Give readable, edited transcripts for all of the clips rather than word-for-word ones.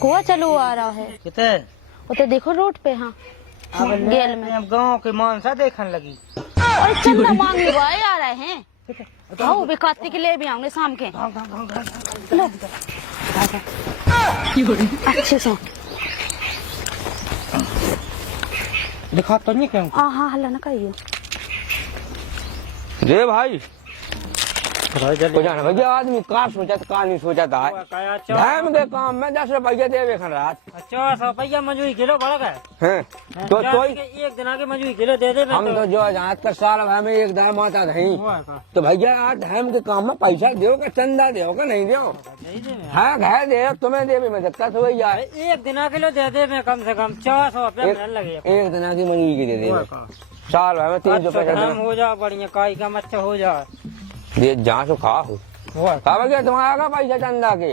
कुआ चलो आ रहा है कितने वो देखो रोड पे। हाँ गेल में अब गाँव के मानसा देखने लगी और चंदा मांगने भाई आ रहे हैं। आओ भी कार्तिक के ले भी आऊंगे शाम के। लो अच्छे से दिखा तो नहीं क्या? हाँ हल्ला ना कहियो। रे भाई भैया आदमी का सोचा का नहीं सोचा था धैम के काम में 10 रुपया देवे खन रात 400 रुपया मजूरी किलो बढ़ गए हैं तो एक दिन आगे मजूरी किलो दे दे। हम तो जो आज तक साल भर में एक दाम आता नहीं तो भैया आज धैम के काम में पैसा दो का चंदा दो का नहीं दो हाँ घर दे तुम्हें दे मैं दिक्कत हो गई एक दिन किलो दे दे मैं कम से कम 400 रुपया लगे एक दिन की मजूरी की दे दे साल भर में 300 पैसा हो जा बढ़िया काई का मच्छा हो जा ये जहाँ से खा हो भैया तुम्हारा का पैसा चंदा के?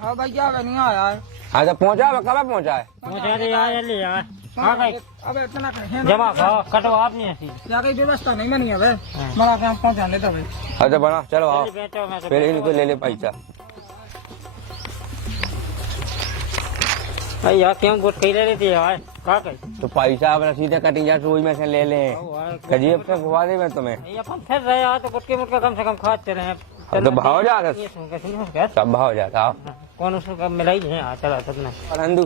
हाँ भैया नहीं आया है। हाँ तो पहुँचा कब पहुँचा है? पहुँचा दे आया ले जाए। अब इतना जमा कटवा आपने ऐसी क्या कोई व्यवस्था नहीं बनी है बड़ा काम पहुँचा लेता भाई। अच्छा बना चलो आओ पहले इनको ले ले पैसा। भैया क्यों गुट कही ले लेती है यार का कही तो पैसा अपना सीधे कटिंग जा वही में से ले ले कजीब से घुमा दे मैं तुम्हें अपन फिर रहे यार तो गुटके मुटके कम से कम खाते रहे तो भाव जाता सब भाव जाता कौन उसको मिलाई है चला सबने नंदू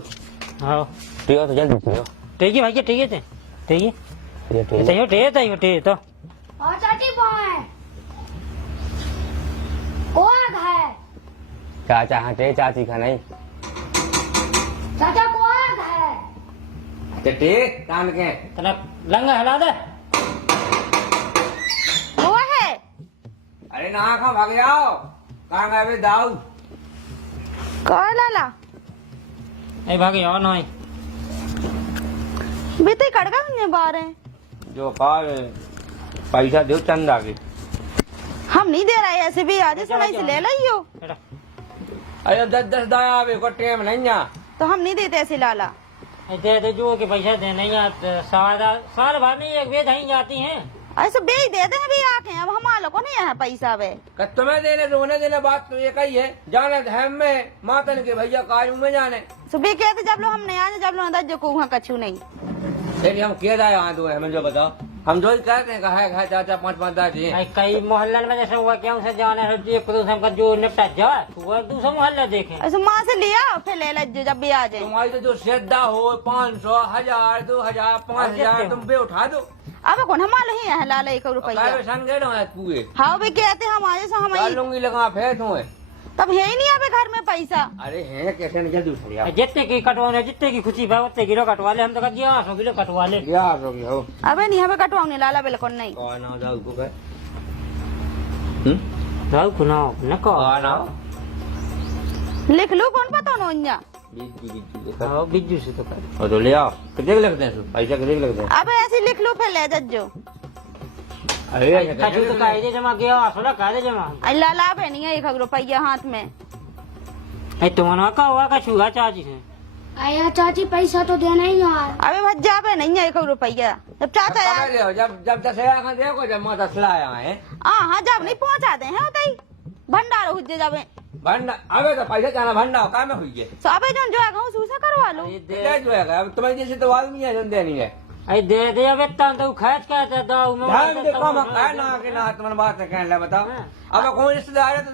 हाँ पियो तो जल्दी पियो ठीक है भैया ठीक है ठीक है ठीक तो चाची कौन है? चाचा हाँ टे चाची का नहीं चाचा कौन है? टे कान के तना लंगा हिला दे वो है। अरे ना खा भाग जाओ कहाँ गए दाऊ कौन लाला ए भागे और नहीं बीते कड़का हमने बारे जो खा पैसा दो चंदा के हम नहीं दे रहे ऐसे भी आज सुनाई से ले लियो। अरे 10 दाया को टेम नहीं आ तो हम नहीं देते ऐसे लाला। दे दे जो के पैसा दे नहीं साल भर में एक बेद ही जाती हैं ऐसे बेच देते हैं भी आके अब हमारे लोग को नहीं है पैसा वे तुम्हें देने तो उन्हें देने बात तो एक ही है जाने धैम में मातन के भैया काजू में जाने सुबह कहते जब लोग हम नहीं आए जब लोग जो को वहाँ कछू नहीं देखिए हम क्या जाए वहाँ दो हमें जो बताओ हम जो कहते हैं कहा चाचा 5-5 दादी कई मोहल्ले में जैसे हुआ क्यों से जाने एक प्रदूषण का जो निपटा जाए वो दूसरा मोहल्ला देखे ऐसे माँ से लिया फिर ले लो जब भी आ जाए। तुम्हारी तो जो श्रद्धा हो 500 1000 2000 5000 तुम पे उठा दो अब कौन हमारे ही है लाला 1 रुपया पूरे हाँ भी कहते हम आए से हम लूंगी लगा फेर तुम्हें तब है ही नहीं अबे घर में पैसा। अरे है कैसे नहीं जल्दी उठ जितने की कटवाने जितने की खुशी भाई उतने किलो कटवा ले हम तो 1100 किलो कटवा ले हो अबे नहीं हमें कटवाऊंगी लाला बिल्कुल नहीं दाऊ खुनाओ न को लिख लो कौन पता नो बिज्जू से तो कर तो ले आओ कितने लगते हैं पैसा कितने लगते हैं अब ऐसे लिख लो फिर ले जज्जो। अरे कछु तो कायदे जमा किया थोड़ा कायदे जमा लाला पे नहीं है 1 रुपया हाथ में। ए तुम्हारा का हुआ का छुआ चाची से आया चाची पैसा तो देना ही यार। अबे भज्जा पे नहीं है 1 रुपया जब चाचा यार जब 10,000 देखो जब माँ 10 लाया है हाँ जब नहीं पहुँचाते हैं होता ही भंडार हुए जब भंडा अबे तो पैसा जाना भंडा का में हुई है तो अबे जो है गाँव सूसा करवा लो जो है तुम्हारी जैसे तो आदमी है जन देनी है दे दे अब इतना तो खर्च क्या दाऊ में कम है ना के ना तुम्हारी बात है कहने बताओ अब कौन रिश्तेदार है तो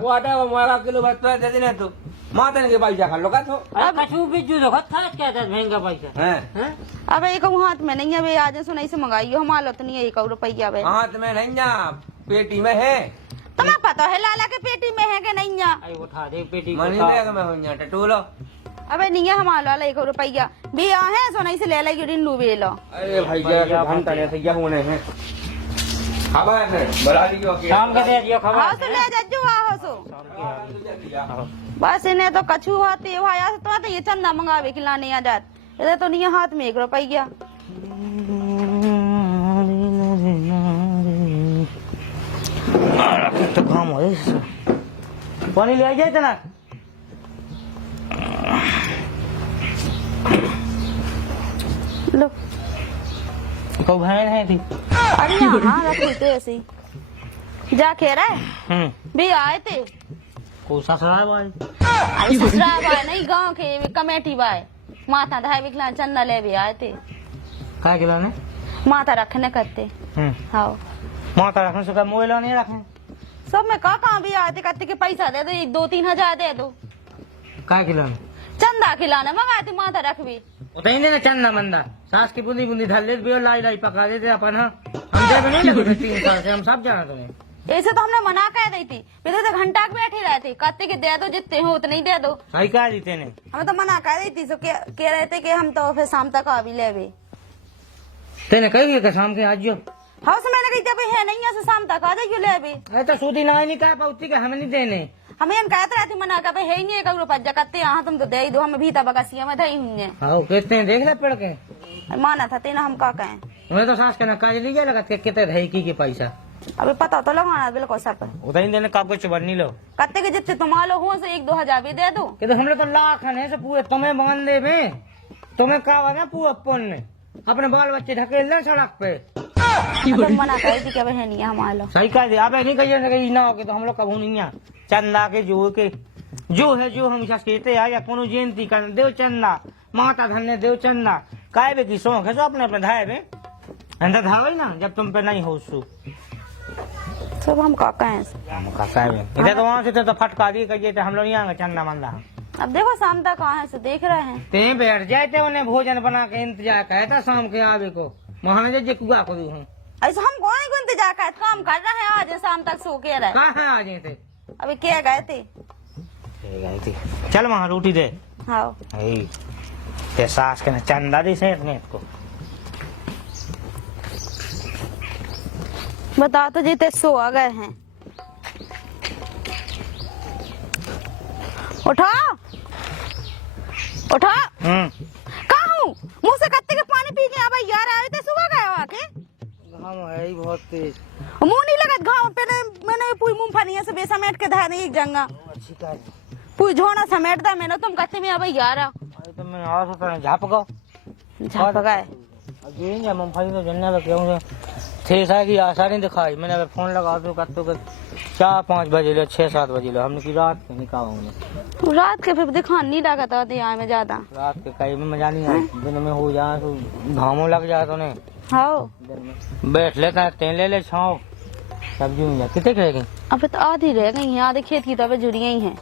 क्वार्टर मोरा किलो बस दे देना तो मातन के पैसा खा लो का तो कछु बिज्जू तो खर्च क्या था महंगा पैसा हैं अब 1 हाथ में नहीं है आज सुनाई से मंगाइयो हमारा तो नहीं है 1 रुपया हाथ में नहीं ना पेटी में है तुम्हें पता है लाला के पेटी में है कि नहीं है उठा दे पेटी मनी में हो टटूलो अबे नहीं है हमारा वाला 1 रुपया भी है सोनाई से ले लो गिरिन लू भी लो। अरे भैया घंटा से क्या होने हैं खबर है बड़ा लियो के शाम के दे दियो खबर हां तो ले जज्जू आ हो बस इन्हें तो कछु होती है भाई तो ये चंदा मंगावे खिलाने आ जात इधर तो नहीं हाथ में 1 रुपया तो काम हो पानी ले जाए तना लो को बहन है थी अरे हाँ रख लेते ऐसे जा कह रहा है भी आए थे को ससुराल भाई अरे ससुरा भाई नहीं, गांव के कमेटी भाई माता धाय विकलांग चंदा ले भी आए थे। क्या खिलाने? माता रखने करते। हाँ माता रखने से क्या मोबाइल नहीं रखें? सब में कहाँ भी आते करते के पैसा दे दो 2-3 हजार दे दो। क्या खिलाने? चंदा खिलाना मंगाते माता रख भी। उतनी देना चंदा मंदा सास की बूंदी बूंदी ढल लेते भी लाई लाई पका देते अपन। हाँ हम दे नहीं लगे 3 साल से, हम सब जाना तुम्हें। ऐसे तो हमने मना कह दी थी, फिर तो घंटा बैठे रहते कहते कि दे दो जितने हो उतने ही दे दो। सही कहा दी तेने। हमें तो मना कह दी थी, कह रहे थे कि हम तो फिर शाम तक आ भी ले। तेने कही कि शाम के आज जो हाँ से मैंने कही थी है नहीं है शाम तक आ जाइयो ले। तो सूदी ना ही नहीं कहा पौती का हमें नहीं देने। हमें कहते रहते मना कर है ही नहीं 1 रुपया करते यहाँ तुम तो दे ही दो, हमें भीता बकसिया में दही हुई है। हाँ कहते हैं देख ले पड़ के माना था तेना हम का कहें। मैं तो सास के ना काज ली गया लगा कितने रही की पैसा अभी पता तो लगाना बिल्कुल सब उतनी देने का कुछ बनी लो कहते कि जितने तुम लो हो से 1-2 हजार भी दे दो। कि तो हमने तो लाख है से पूरे तुम्हें बांध दे में तुम्हें कहा ना पूरा अपन ने अपने बाल बच्चे ढकेल ले सड़क पे। तो मना कर दी क्या बहन नहीं हमारा सही कह दे। अब नहीं कहिए ना हो के तो हम लोग कभू नहीं चंदा के जो है जो हम कहते हैं या कोनो जयंती कर देव चंदा माता धन्य देव चंदा काय बे की शौक है जो अपने अपने धाये में अंदर धावे ना जब तुम पे नहीं हो सु सब हम काका हैं। इधर तो वहाँ से तो फटका दी कहिए तो हम लोग नहीं आएंगे चंदा मंदा। अब देखो शाम तक कहाँ है से देख रहे हैं। ते बैठ जाते उन्हें भोजन बना के इंतजार कहता शाम के आवे को महाराजा जी कुआ को दूं ऐसा हम कौन को इंतजार कर काम कर रहे हैं आज शाम तक सो के रहे। कहाँ है आज थे अभी क्या गए थे? चल वहाँ रोटी दे। हाँ ते सास के ना चंदा दी से अपने को बता तो जीते सो आ गए हैं। उठा उठा कहाँ हूँ मुँह से कत्ते के पानी पी के अब यार आए थे सुबह गए आके घाम है ही बहुत तेज मुँह नहीं लगत घाव पे मैंने पूरी मूंगफली से बेसमेट के धाने एक जंगा पूरी झोना समेट दा मैंने तुम कत्ते में अब यार तो मैं आवाज होता झाप गए अभी मूंगफली तो जन्ना लग गया थे की आशा नहीं दिखाई। मैंने फोन लगा दो कत्तो के 4-5 बजे लो 6-7 बजे लो हमने की रात के निकाल रात के फिर दिखान नहीं लगा था यहाँ में ज्यादा रात के कहीं में मजा नहीं आता दिन में हो जाए तो घामों लग जाए तो नहीं हाँ बैठ लेता है तेल ले ले छाओ सब्जी में जा कितने कहेगी अब तो आधी रह गई है आधे खेत की तो अभी जुड़ी ही है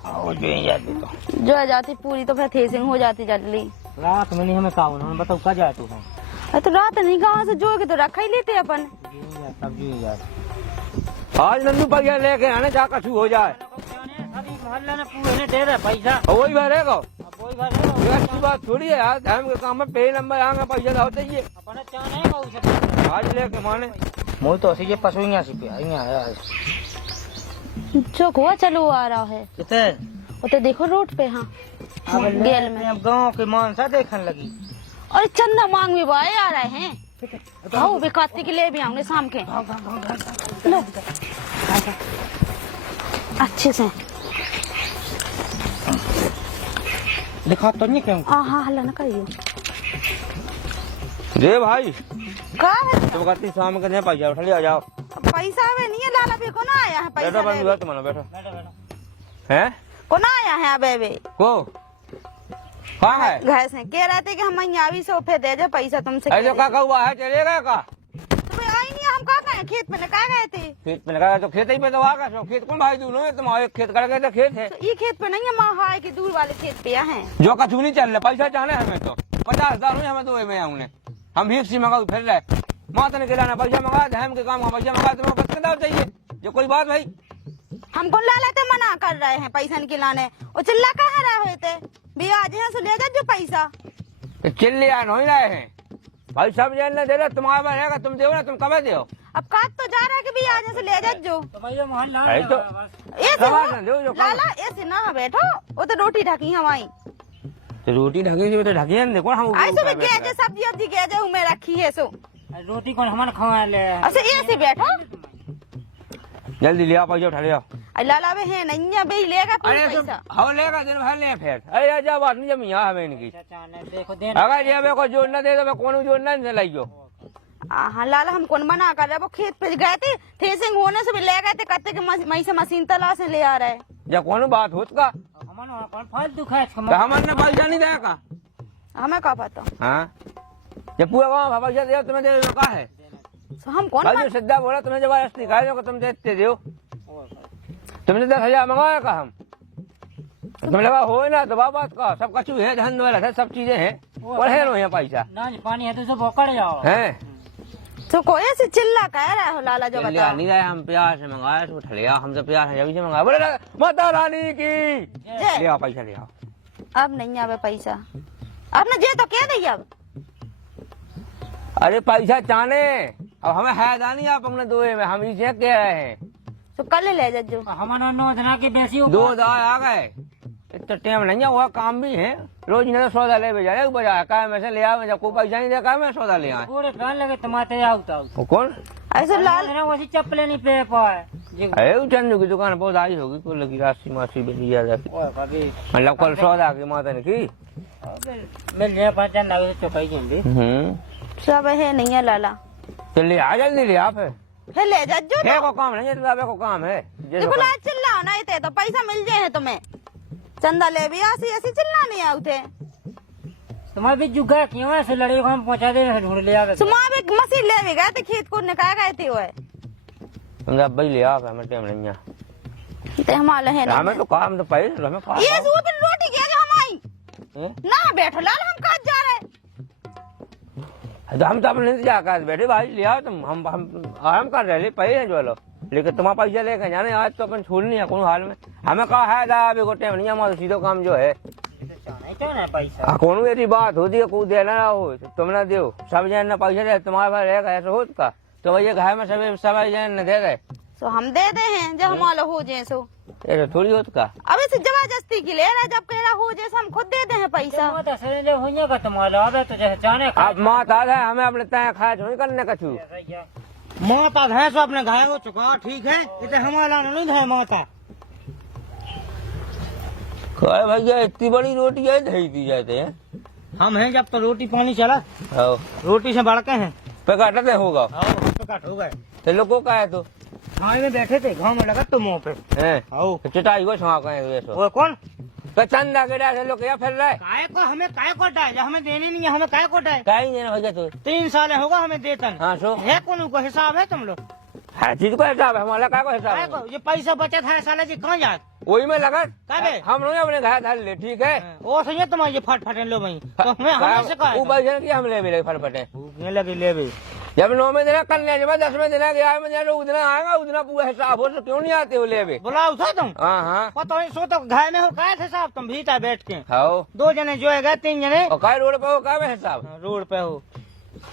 जाती तो जो जाती पूरी तो फिर थ्रेसिंग हो जाती जल्दी। रात में नहीं हमें काबू हमें बताओ कहाँ जाए तू तो रात नहीं गाँव से जो के तो रखा ही लेते अपन सब्जी में जा आज नंदू पैसा लेके आने जा कछु हो जाए मोहल्ले ने पूरे दे रहे पैसा वही भरेगा अच्छी बात थोड़ी है यार धर्म के काम में पहले नंबर आएंगे पैसा होते ही आज लेके माने मुझे तो ऐसी पशु ही जो हुआ चलो आ रहा है कितने वो देखो रोड पे। हाँ गेल में अब गाँव के मानसा देखने लगी और चंदा मांग में भाई आ रहे हैं। हाँ वे काटने के लिए भी आऊंगे शाम के लो अच्छे से दिखा तो नहीं क्यों हाँ हल्ला न करियो रे भाई का है तुम कहती शाम के पैसा उठा लिया जाओ पैसा वे नहीं है लाला भी को ना आया है पैसा बैठो बंधु तुम्हारा बैठो है को ना आया है अबे वे को कहाँ है घर से कह रहे थे कि हम यहाँ भी सोफे दे दे पैसा तुमसे ऐसे का हुआ है चलेगा का तो भाई आई नहीं हम कहाँ गए खेत में कहाँ गए थे खेत में लगा तो खेत ही पे तो आगा खेत कौन भाई दूनो तुम्हारे खेत कर गए तो खेत है तो ये खेत पे नहीं है माँ हाय के दूर वाले खेत पे हैं जो कछु नहीं चल रहा पैसा चाहने हमें तो 50,000 हुए हमें तो में आऊंगे हम भी सी मंगा फिर रहे माता ने खिलाना पैसा मंगा हम के काम का पैसा मंगा तुम्हें कितने दाव चाहिए जो कोई बात भाई हमको लाला थे मना कर रहे हैं पैसा निकलाने और चिल्ला कहाँ रहे थे भैया आज यहाँ से ले जा जो पैसा चिल्ले नहीं रहे हैं भाई सब जेल दे रहे तुम्हारा रहेगा तुम दो ना तुम कब दो अब काट तो जा रहा है कि भैया आज यहाँ से ले जा जो लाला ऐसे ना बैठो वो तो रोटी ढकी हमारी तो रोटी ढकी तो ढकी देखो हम ऐसे भी सब्जी वब्जी गेजे में रखी है सो रोटी कौन हमारे खवा ले ऐसे ऐसे बैठो जल्दी लिया पैसा उठा लिया लाला वे है नहीं है भाई लेगा पैसा हाँ लेगा दिन भर ले फिर अरे जा बात नहीं जब यहाँ हमें इनकी देखो दे अगर ये मेरे को जोड़ना दे तो मैं कौन जोड़ना नहीं लाइयो हाँ लाला हम कौन मना कर रहे वो खेत पे गए थे थ्रेसिंग होने से भी ले गए थे कत्ते के मई से मशीन तला से ले आ रहे जब कौन बात होत का हमारा कौन फालतू खर्च तो हमने पैसा नहीं देगा का हमें क्या पता। हाँ जब पूरा गाँव पैसा दे तुम्हें दे का है तो हम कौन भाई जो सीधा बोला तुम्हें जबरदस्ती कहा तुम देते दो तुमने 10,000 मंगाया का हम तुम्हें लगा हो ना तो बात का सब कछु है धन वाला है सब चीजें हैं पढ़े लो यहाँ पैसा ना पानी है तो सब पकड़ जाओ है तो कोई ऐसे चिल्ला कह रहा हो लाला जो बता। नहीं रहा हम प्यार से मंगाया तो उठा लिया हम तो प्यार से जब से मंगाया बोले माता रानी की जय। ले आओ पैसा ले आओ अब नहीं आवे पैसा आपने जे तो कह दी अब। अरे पैसा चाने अब हमें है नहीं आप अपने दोए में हम इसे कह रहे हैं तो कल ले जो हमारा 9 दिन के बेसी दो दाए आ गए इतना टाइम नहीं है हुआ काम भी है रोज ना सौदा ले भेजा रे बाजार का में से ले आओ जब कोई पैसा नहीं देखा मैं सौदा ले आए पूरे कान लगे टमाटर आवता वो कौन ऐसे लाल ना वैसी चप्पलें नहीं पे पाए अरे चंदू की दुकान बहुत आई होगी कोई लगी राशि मासी बेची ज्यादा की ओए कभी मतलब कल सौदा की माता ने की मिल जाए 5 लगे तो कहीं जल्दी सब है नहीं है लाला चलिए आ जल्दी ले आप फिर ले जो है को काम नहीं है को काम है देखो लाल चिल्लाओ नहीं थे तो पैसा मिल जाए तुम्हें चंदा ले भी ऐसी ऐसी चिल्ला नहीं आते तुम्हारे भी जुगा क्यों ऐसे लड़े को हम पहुंचा दे ढूंढ ले आवे सुमा भी मशीन ले भी गए थे खेत को निकाल गए थे वो तुमने भाई ले आप हमें टाइम नहीं है ते हमारे है ना हमें तो काम तो पैसे हमें काम ये सूप रोटी के जो हम आई ना बैठो लाल हम कहाँ जा रहे तो हम तो अपने इंतजार कर बैठे भाई ले आओ तुम हम आराम कर रहे पैसे जो लो लेकिन तुम्हारा पैसा लेकर जाने आज तो अपन छोड़नी है कौन हाल में हमें कहा है अभी को टाइम नहीं हमारा सीधो काम जो है पैसा कौन ऐसी बात होती है कोई देना ना हो तुम ना दो सब जन ना पैसा दे तुम्हारे पास रहेगा ऐसा हो का तो भैया घर में सब जन न दे रहे तो हम दे दे हैं जब हमारा हो जाए सो ऐसा थोड़ी होत का अब इसे जबरदस्ती की ले रहा जब कह रहा हो जैसे हम खुद दे दे हैं पैसा होगा तुम्हारा आवे तो जैसे जाने अब माँ ताजा है हमें अपने तय खाए नहीं करने का छू माता भैंस अपने घाय हो चुका ठीक है इसे हमारा नहीं है माता खाए भैया इतनी बड़ी रोटी है दही दी जाते हैं हम हैं जब तो रोटी पानी चला आओ रोटी से बढ़ के हैं पे काटते होगा आओ हम तो कट हो गए तो लोगों का है तो गाँव में बैठे थे गाँव में लगा तो मुँह पे हैं आओ चटाई को छुआ कहें वो कौन तो चंदा के डाल लोग क्या फिर रहा है काय को हमें काय कोटा है हमें देने नहीं है हमें काय कोटा है कहीं नहीं भैया तो 3 साल होगा हमें देतन हाँ सो है कौन को हिसाब है तुम लोग हर चीज को हिसाब है हमारा का काय हिसाब को ये पैसा बचत है साला जी कहाँ जात वही में लगा काबे हम लोग अपने घर धर ले ठीक है वो सही है तुम्हारे फट फटे लो भाई तो हमें से वो पैसे की हम ले भी फटफटे ये लगे ले भी जब 9वें दिन कन्या जब 10वें दिन 11वें दिन उतना आएगा उतना पूरा हिसाब हो तो क्यों नहीं आते हो ले भी बुलाओ था तुम हाँ हाँ पता नहीं सो तो घर में हो काय थे साहब तुम भीतर बैठ के हाँ 2 जने जो है 3 जने और काय रोड पे हो काय में हिसाब रोड पे हो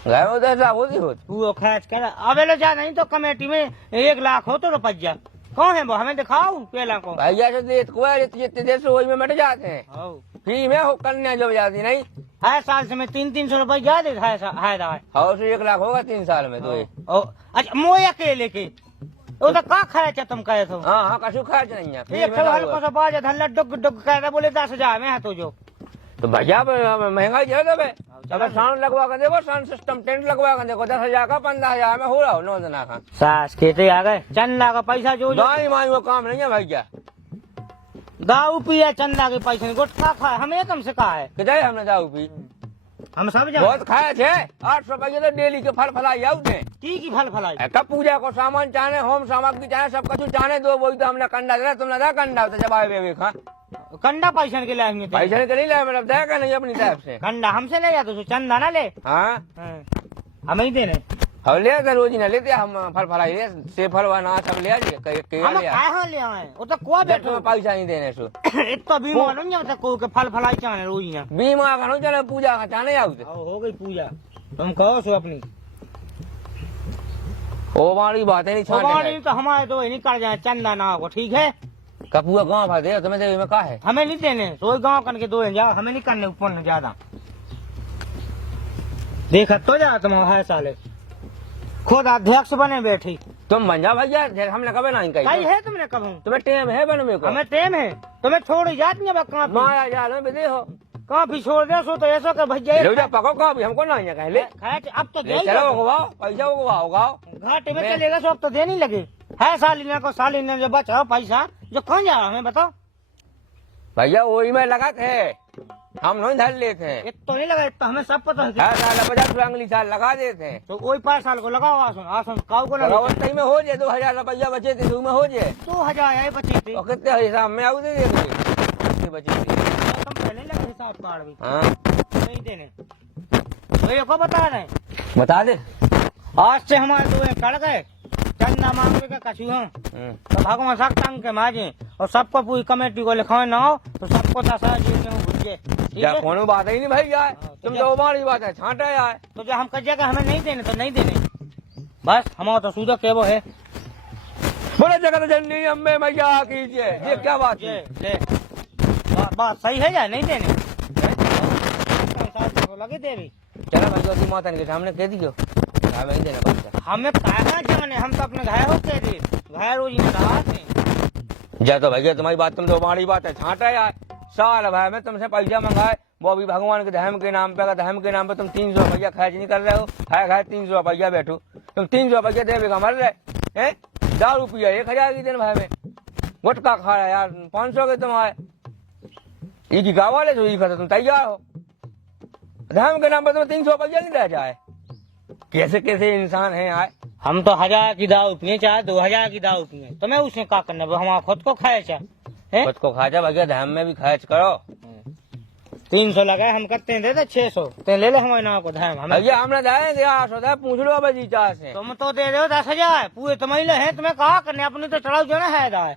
घर में उधर हिसाब होती होती वो खर्च कर अबे लो जा नहीं तो कमेटी में 1 लाख हो तो रुपया कौन है वो हमें दिखाओ पहला को भैया से देत को जितने देर से वही में मिट जाते हैं फ्री में हो कन्या जब जाती नहीं हर साल से मैं 300 रुपये ज्यादा है और से 1 लाख होगा 3 साल में तो ये अच्छा मोया अकेले के वो तो का खर्च है तुम कहे तो हाँ हाँ कछु खर्च नहीं है फ्री एक में तो लगा हल्का हुआ। सा बाज धल्ला डुग डुग कह रहा बोले 10,000 में है तो जो तो भैया महंगाई है तबे अगर साउंड लगवा कर देखो साउंड सिस्टम टेंट लगवा कर देखो 10,000 का 15,000 में हो रहा हो 9 दिना का सास खेते आ गए चंदा का पैसा जो दाई माई वो काम नहीं है भैया दाऊ पिया चंदा के पैसे गुटखा खा हमें कम से कहा है कितने हमने दाऊ पी हम सब बहुत खाए थे 800 रुपये तो डेली के फल फलाई आउते की फल फलाई कब पूजा को सामान चाहे होम सामग्री चाहे सब कुछ चाहे दो वही तो हमने कंडा दे तुमने दा कंडा तो जब आए खा कंडा पैसा के लाएंगे पैसे के नहीं लाए मतलब देगा नहीं अपनी तरफ से कंडा हमसे ले जा तो चंदा ना ले हाँ हमें ही देने हम ले आते रोज ना लेते हम फल फलाई ले से फल वना सब ले आइए हम कहाँ ले आए वो तो कुआ बैठो तुम्हें पैसा नहीं देने सो इतना बीमा नहीं आता को के फल फलाई चाहे रोज यहाँ बीमा का नहीं चले पूजा का चाहे आउते हो गई पूजा तुम कहो सो अपनी ओ हमारी बातें नहीं हमारी छाने तो हमारे तो नहीं कर जाए चंदा ना हो ठीक है कपूआ गाँव भर दे तुम्हें देवी में कहा है हमें नहीं देने सोई गाँव करके 2 जाओ हमें नहीं करने ऊपर ज्यादा देखा तो जा तुम्हारा साले खुद अध्यक्ष बने बैठी तुम बन जा भैया हमने कभी नहीं कही कही है तुमने कब तुम्हें टेम है बन में को हमें टेम है तुम्हें छोड़ जाती है कहाँ माया जाल में दे हो कहाँ भी छोड़ दे सो तो ऐसा कर भैया ले जा पको कहाँ भी हमको नहीं कह ले अब तो ले चलो उगवाओ पैसा उगवाओ उगाओ घाटे में चलेगा सो अब तो देने लगे है सालिना को सालिना जो बचाओ पैसा जो कौन जा हमें बताओ। भैया वही में लगा थे, हम नहीं धर लेते हैं। एक तो नहीं लगा, तो हमें सब पता है। हर साल 50 अगली साल लगा देते हैं। तो वही 5 साल को लगाओ आसन आसन काऊ को सही में हो जाए 2000 रुपया बचे थे, में हो जाए 2000 आए बची थी। और कितने हिसाब में आऊ दे देंगे बचे थे। तुम पहले लगे हिसाब कार्ड भी हाँ नहीं देने मेरे को बता रहे बता दे। आज से हमारे 2 एकड़ गए चंदा मांगे का कछु हम तो भगवान सख्त अंग के माजे और सबको पूरी कमेटी को लिखाए ना हो तो सबको 10,000 जेल में भूजे। या कोनो बात ही नहीं भैया, तुम तो हमारी बात है छांटा आए तो जो हम कह जगह हमें नहीं देने तो नहीं देने, बस हमारा तो सूदा के वो है। बोले जगत जननी अम्बे मैया कीजिए, ये क्या बात है? बात सही है या नहीं देने लगे देवी। चलो भाई तो माता के सामने कह दियो हमें नहीं देना पैसा। हमें कहा जाने, हम तो अपने घर होते थे, घर रोजी में रहा थे। जा तो भैया तुम्हारी बात, तुम तो हमारी बात है छांटा यार। साल भाई मैं तुमसे पैसा मंगाए वो भी भगवान के धर्म के नाम पे, धर्म के नाम पे तुम 300 रुपया खर्च नहीं कर रहे हो। खाए 300 रुपया बैठो, तुम 300 रुपया देवे मर रहे हैं। दारू पिया 1000 की दिन भाई में, गुटखा खा रहा यार 500 के तुम आए। ये की गाँव वाले तो तुम तैयार हो, धर्म के नाम पे तुम 300 रुपया नहीं रह जाए। कैसे कैसे इंसान है आए। हम तो 1000 की दारू पिए चाहे 2000 की दारू पिए, तो मैं उसने क्या करना, हमारा खुद को खाए चाहे खुद को खा जा भैया, धर्म में भी खर्च करो। 300 लगाए हम करते हैं, दे दे 600 ते ले ले हमारे नाम को धर्म। भैया हमने देंगे 800 पूछ लो भाई चाह से। तुम तो दे दो 10,000 पूरे तुम्हारे है, तुम्हें कहा करने अपनी तो चढ़ाओ जो ना है दाए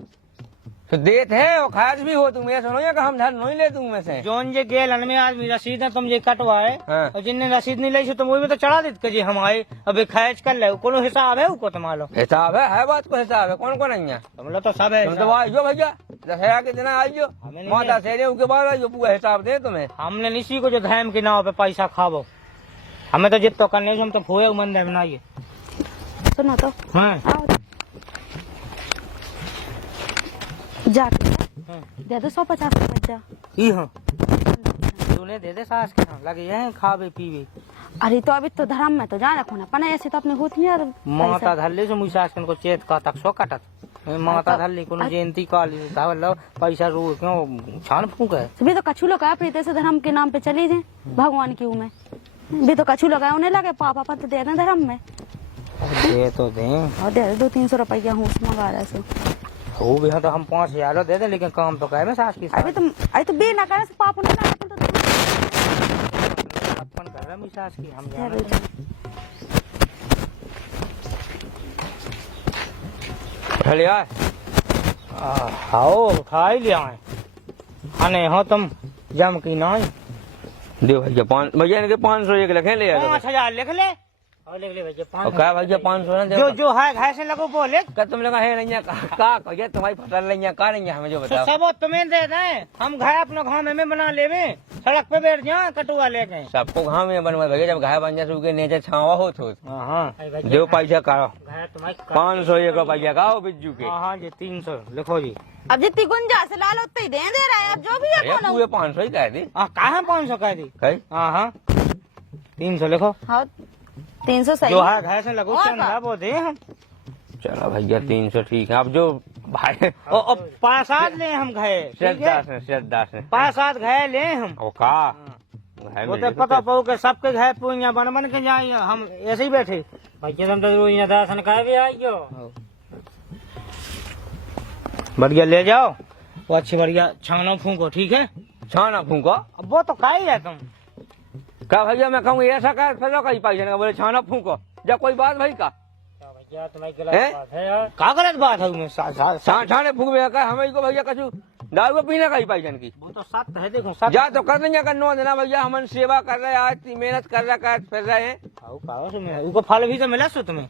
तो देते हैं और खर्च भी हो। तुम ये सुनो कि हम धन नहीं ले तुम में से जोन जे गेल में आदमी रसीद है तुम जे कटवाए हाँ। और जिनने रसीद नहीं ली तुम वही में तो चढ़ा देते जी हम आए अभी खर्च कर ले, कोनो हिसाब है उको तुम्हारो हिसाब है बात को हिसाब है। कौन कौन नहीं है तुम लोग तो सब है तुम तो आइयो भैया 10,000 के दिन आइयो माता से के बाद आइयो पूरा हिसाब दे तुम्हें। हमने इसी को जो धर्म के नाव पे पैसा खावो, हमें तो जितना करने हम तो खोए मंदिर बनाइए। सुनो तो हाँ जाके दे दो 150 का बच्चा। ई हाँ तूने दे दे सास के नाम लगे हैं खावे पीवे। अरे तो अभी तो धर्म में तो जान रखो ना, पना ऐसे तो अपने होती है माता धल्ले से मुझे को चेत का तक सो कटत माता धल्ली को जयंती काली पैसा रू क्यों छान फूक है। भी तो कछू लोग आए प्रीत से धर्म के नाम पे चली जाए भगवान की में भी तो कछू लोग उन्हें लगे पापा पर तो दे दें धर्म में दे तो दे और दे 200-300 रुपया हूँ मंगा रहे से हो भी तो हम 5,000 दे दे, लेकिन काम तो कहे सास की अभी तो बे ना करे पाप नहीं ना तो अपन कर रहा सास की हम चलिए आओ खाई लिया आने हो तुम जम की नहीं दे भैया 5 भैया इनके 500 एक लिखे ले 5,000 लिख ले और लिख ले भैया और क्या भैया 500 ना जो जो है घर से लगो बोले क्या तुम लगा है नहीं का भैया तुम्हारी फसल नहीं का नहीं हमें जो बताओ। सब तुम्हें दे दें, हम घर अपना गाँव में बना ले, सड़क पे बैठ जाए कटुआ ले गए सबको घाव में बनवा भैया, जब घाय बन जाए नीचे छावा हो तो जो पैसा करो 500 एक रुपया का बिज्जू के। हाँ जी 300 लिखो जी। अब जितनी गुंजाइश है लाल उतना ही दे रहा है, अब जो भी है कौन पूरे 500 ही कह दी। कहा 500 कह दी। हाँ 300 लिखो। हाँ 300 सही जो है घर से लगो चंदा वो दे हम। चलो भैया 300 ठीक है। अब जो भाई 5-7 ले हम घे श्रद्धा से 5-7 घे ले हम। ओ का वो तो पता पाओ के सबके घर पूजा बन बन के जाइए, हम ऐसे ही बैठे भैया तुम तो दर्शन कर भी आइयो बढ़िया ले जाओ वो अच्छी बढ़िया छाना फूको ठीक है। छाना फूको अब वो तो खा ही है तुम क्या भैया मैं कहूँ ऐसा कर फिर कहीं पैसा बोले छाना फूको जब कोई बात भाई का भैया तुम्हारी गलत बात है यार। क्या गलत बात है छाने फूक हमें को भैया कछु दारू पीने का ही पैसन की वो तो सत्य है। देखो जा तो कर देंगे करना देना भैया, हम सेवा कर रहे हैं आज मेहनत कर रहे कर फिर रहे हैं उनको फल भी तो मिला सो तुम्हें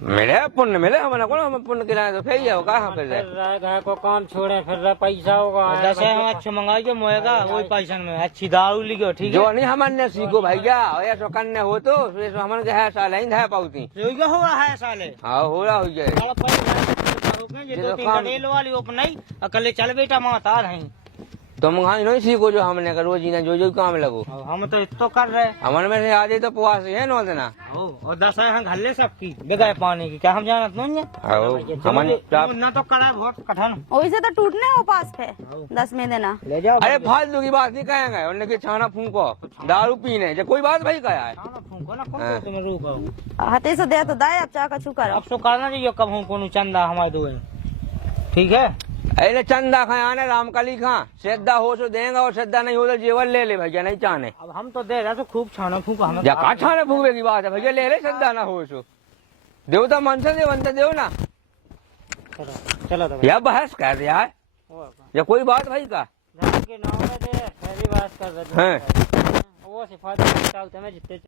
मिले पुण्य मिले हमें कौन हमें पुण्य खिलाए तो फिर है कहाँ फिर रहे को काम छोड़े फिर रहे पैसा होगा 10,000 अच्छा मंगाइए मोएगा वही पैसा में अच्छी दारू लिखो ठीक है। जो नहीं हमने सीखो भैया ऐसा करने हो तो हमन के है साल है पाउती हुआ है साले। हाँ हो रहा हो जाए वाली नहीं अकले चल बेटा माता रही तुम हाँ नहीं सीखो जो हमने करो जीना जो जो काम लगो अब हम तो इतो कर रहे हमारे में से आ जाए तो पुआस है नो देना और 10 हम घल्ले सबकी बगैर पानी की क्या हम जानत नहीं है हमारे ना तो करा बहुत कठिन वैसे तो टूटने हो पास है 10 में देना। ले जाओ अरे फालतू की बात नहीं कहेंगे उन्होंने कि छाना फूको दारू पीने जो कोई बात भाई कहा है खाना फूंको ना कौन तुम रूप हाथे से दे तो दाए अब चाह कछु करो। अब सो करना चाहिए कब हूँ कोनो चंदा हमारे दो ठीक है अरे चंदा खाया ना रामकली खा श्रद्धा हो तो देंगे और श्रद्धा नहीं हो तो जेवर ले ले भैया नहीं चाहने अब हम तो दे रहे तो खूब छाना फूका हमें या का छाने फूकने की बात है भैया ले ले श्रद्धा ना हो सो देवता मन से देवंत देव ना चलो तो या बहस कर दिया है या कोई बात भाई का के नाम में दे पहली बात कर रहे हैं वो सिफारिश में जितने